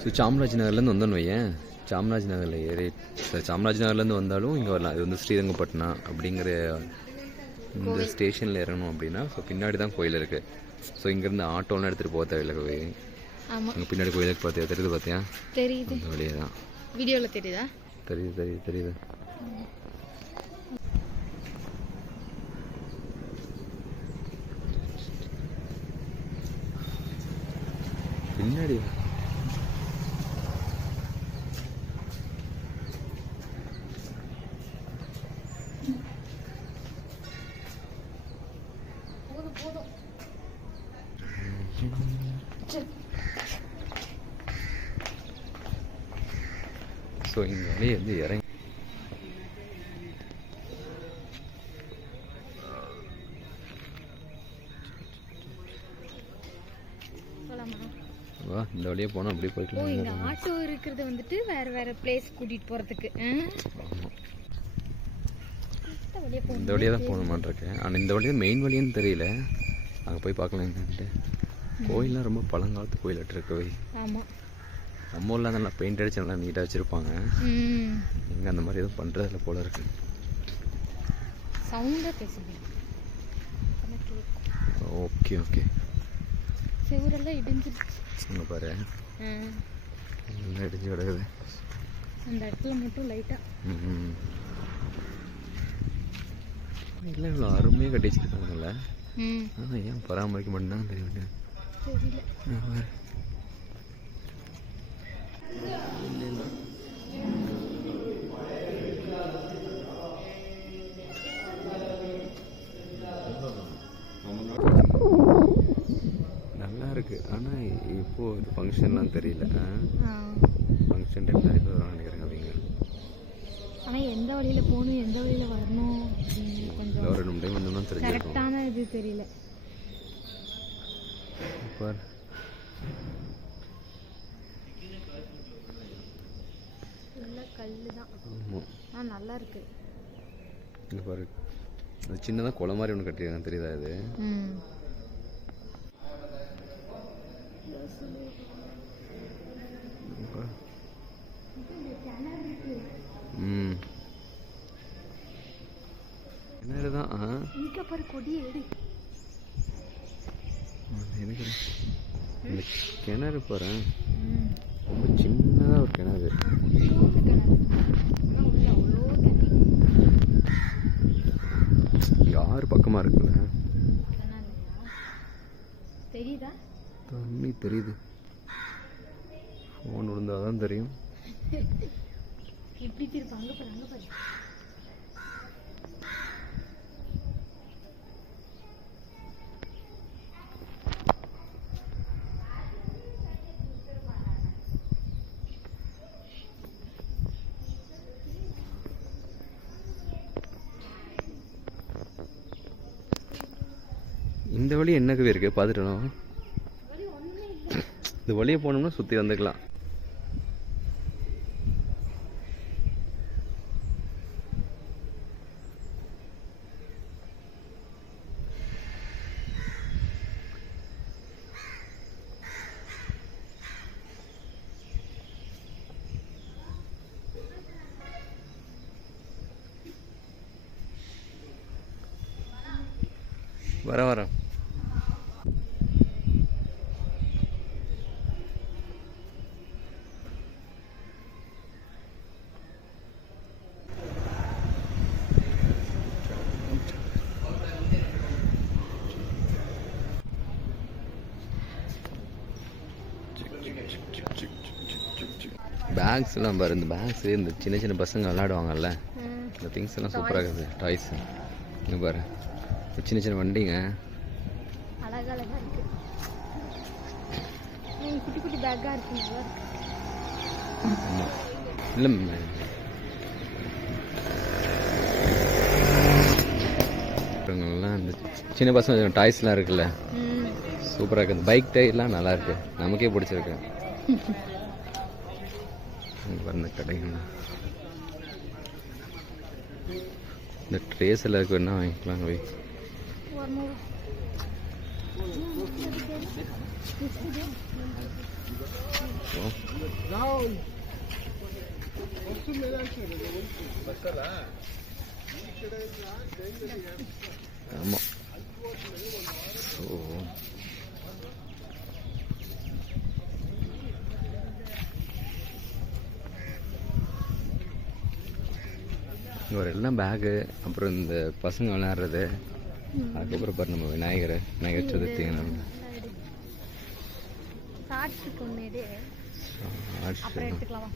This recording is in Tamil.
ஸோ சாம்ராஜ் நகர்லேருந்து வந்தோன்னு வையேன், சாம்ராஜ் நகரில் ஏறி சாம்ராஜ் நகர்லேருந்து வந்தாலும் இங்கே வரலாம். இது வந்து ஸ்ரீரங்கப்பட்டினம் அப்படிங்கிற இந்த ஸ்டேஷனில் இறங்கணும் அப்படின்னா ஸோ பின்னாடி தான் கோயில் இருக்குது. ஸோ இங்கேருந்து ஆட்டோலாம் எடுத்துகிட்டு போக தேவையில்லை கோவை. அங்கே பின்னாடி கோயிலுக்கு பார்த்தியா, தெரியுது பார்த்தியா? தெரியுது. அந்த வழியே தான். வீடியோவில் தெரியுதா? தெரியுது தெரியுது தெரியுது. பின்னாடி ஸோ இங்கே வழியே வந்து இறங்கி வா, இந்த வழியே போனால் அப்படியே போய்க்கலாம். இந்த ஆட்டோ இருக்கிறது வந்துட்டு வேறு வேறு பிளேஸ் கூட்டிகிட்டு போகிறதுக்கு இந்த வழியாக தான் போகணுமான்ருக்கேன். ஆனால் இந்த வழியாக மெயின் வழின்னு தெரியல, அங்கே போய் பார்க்கலாம் என்னன்ட்டு. கோயிலெலாம் ரொம்ப பழங்காலத்து கோயிலாட்டு இருக்கவே. ஆமாம், நம்ம ஊரில் நல்லா பெயிண்ட் அடிச்சு நல்லா நீட்டாக வச்சுருப்பாங்க. இங்கே அந்த மாதிரி எதுவும் பண்ணுறதில்ல போல இருக்கு. சவுண்டாக பேசுங்க. Okay okay. செவரெல்லாம் இடிஞ்சிருச்சு அங்கே பாரு, நல்லா இடிஞ்சு கிடக்குது அந்த இடத்துல மட்டும் லைட்டாக. இல்லை இவ்வளோ அருமையாக கட்டி வச்சுருக்காங்கல்ல, ஆனால் ஏன் பராமரிக்க மாட்டேன்னா தெரியல. நல்லா இருக்கு. ஆனால் இப்போ இது ஃபங்க்ஷன்லாம் தெரியல. ஃபங்க்ஷன் டைம் தான் இப்போ நினைக்கிறேங்க அவங்க. ஆனால் எந்த வழியில் போகணும் எந்த வழியில் வரணும் கொஞ்சம் ஒரு 2 டைம் வந்தோம்னா தெரியும். கரெக்டான இது தெரியல. பார் கல்லு தான். ஆமாம், நல்லா இருக்கு. இங்கே பாரு, அது சின்னதாக குளம் மாதிரி ஒன்று கட்டிருக்காங்க, தெரியுதா? இது கிணறு தான். எனக்கு இந்த கிணறு பாரு, ரொம்ப சின்னதாக ஒரு கிணறு. யாரு பக்கமாக இருக்குல்ல, தெரியுதா? தண்ணி தெரியுது. ஃபோன் விழுந்தாதான் தெரியும். எப்படி திருப்பாங்க பாரு. இந்த வழி என்னக்கவே இருக்கு பார்த்துட்டோம். இந்த வழியை போனோம்னா சுற்றி வந்துக்கலாம். வர பேக்ஸ்லாம் பாரு. இந்த பேக்ஸ் இந்த சின்ன சின்ன பசங்க விளாடுவாங்கல்ல, இந்த திங்ஸ் எல்லாம் சூப்பராக இருக்குது. டாய்ஸ் இங்கே பாரு, சின்ன சின்ன வண்டிங்க அழகழகாக இருக்கு. குட்டி குட்டி பேக்காக இருக்குங்களா? ஆமாம், இல்லை இந்த சின்ன பசங்க டாய்ஸ்லாம் இருக்குல்ல, சூப்பராக இருக்குது. பைக் டயர்லாம் நல்லா இருக்கு, நமக்கே பிடிச்சிருக்கு. வந்த கடைகள் இந்த ட்ரேஸ் எல்லாம் இருக்கு, வேணா வாங்கிக்கலாம். போய் ஆமாம். ஸோ இங்கே ஒரு எல்லாம் பேகு, அப்புறம் இந்த பசங்க விளையாடுறது, அதுக்கப்புறம் பாரு நம்ம விநாயகர் சதுர்த்தி அப்புறம் எடுத்துக்கலாம்.